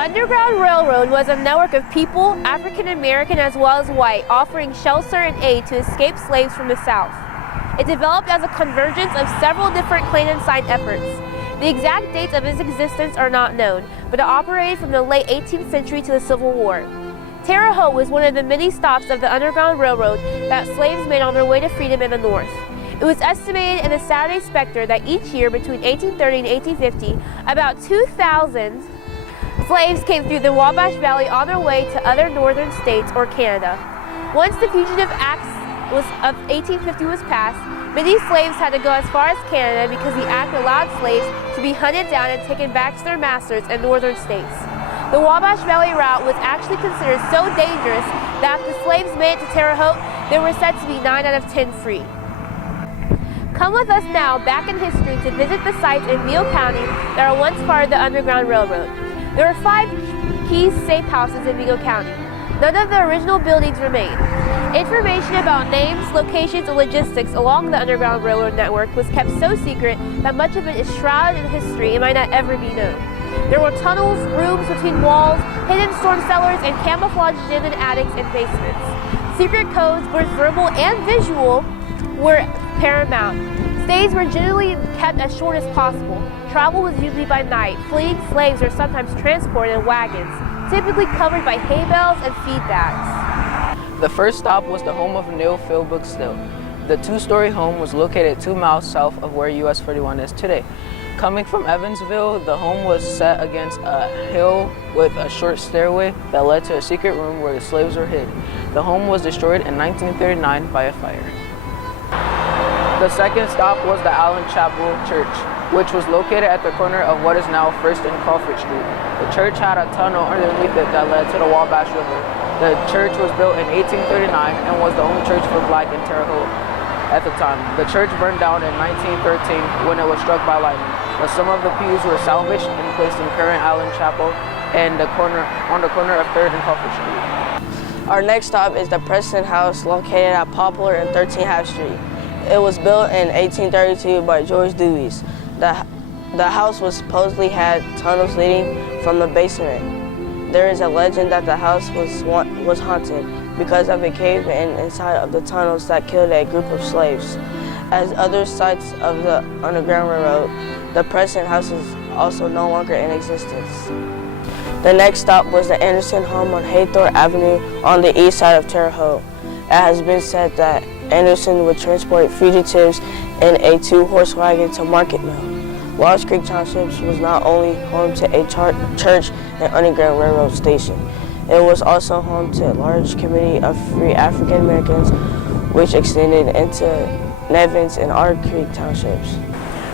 Underground Railroad was a network of people, African American as well as white, offering shelter and aid to escaped slaves from the South. It developed as a convergence of several different clandestine efforts. The exact dates of its existence are not known, but it operated from the late 18th century to the Civil War. Terre, Haute was one of the many stops of the Underground Railroad that slaves made on their way to freedom in the North. It was estimated in the Saturday Spectre that each year between 1830 and 1850, about 2,000 slaves came through the Wabash Valley on their way to other northern states or Canada. Once the Fugitive Act of 1850 was passed, many slaves had to go as far as Canada because the act allowed slaves to be hunted down and taken back to their masters in northern states. The Wabash Valley route was actually considered so dangerous that if the slaves made it to Terre Haute, they were said to be 9 out of 10 free. Come with us now back in history to visit the sites in Vigo County that are once part of the Underground Railroad. There are 5 key safe houses in Vigo County. None of the original buildings remain. Information about names, locations, and logistics along the Underground Railroad network was kept so secret that much of it is shrouded in history and might not ever be known. There were tunnels, rooms between walls, hidden storm cellars, and camouflaged gyms and attics and basements. Secret codes, both verbal and visual, were paramount. Stays were generally kept as short as possible. Travel was usually by night. Fleeing slaves were sometimes transported in wagons, typically covered by hay bales and feed bags. The first stop was the home of Neil Philbrook Still. The 2-story home was located 2 miles south of where US 41 is today. Coming from Evansville, the home was set against a hill with a short stairway that led to a secret room where the slaves were hid. The home was destroyed in 1939 by a fire. The second stop was the Allen Chapel Church, which was located at the corner of what is now 1st and Crawford Street. The church had a tunnel underneath it that led to the Wabash River. The church was built in 1839 and was the only church for black in Terre Haute at the time. The church burned down in 1913 when it was struck by lightning, but some of the pews were salvaged and placed in current Allen Chapel and on the corner of 3rd and Crawford Street. Our next stop is the Preston House located at Poplar and 13 Half Street. It was built in 1832 by George Dewey's. The house was supposedly had tunnels leading from the basement. There is a legend that the house was haunted because of a cave-in inside of the tunnels that killed a group of slaves. As other sites of the Underground Railroad, the Preston House is also no longer in existence. The next stop was the Anderson home on Haythorne Avenue on the east side of Terre Haute. It has been said that Anderson would transport fugitives in a 2-horse wagon to Market Mill. Walsh Creek Townships was not only home to a church and Underground Railroad station, it was also home to a large community of free African Americans, which extended into Nevins and Otter Creek Townships.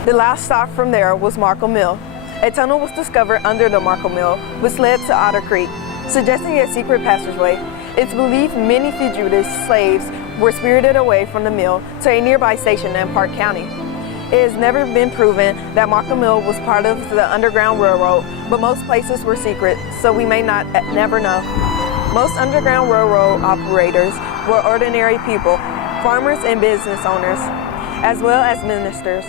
The last stop from there was Markle Mill. A tunnel was discovered under the Markle Mill, which led to Otter Creek, suggesting a secret passageway. It's believed many fugitive slaves were spirited away from the mill to a nearby station in Park County. It has never been proven that Markle Mill was part of the Underground Railroad, but most places were secret, so we may never know. Most Underground Railroad operators were ordinary people, farmers and business owners, as well as ministers.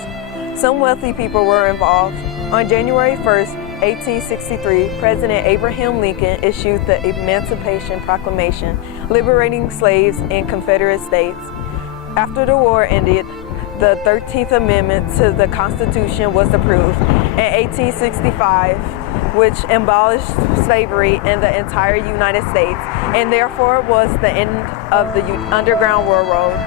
Some wealthy people were involved. On January 1st, 1863, President Abraham Lincoln issued the Emancipation Proclamation, liberating slaves in Confederate states. After the war ended, the 13th Amendment to the Constitution was approved in 1865, which abolished slavery in the entire United States, and therefore was the end of the Underground Railroad.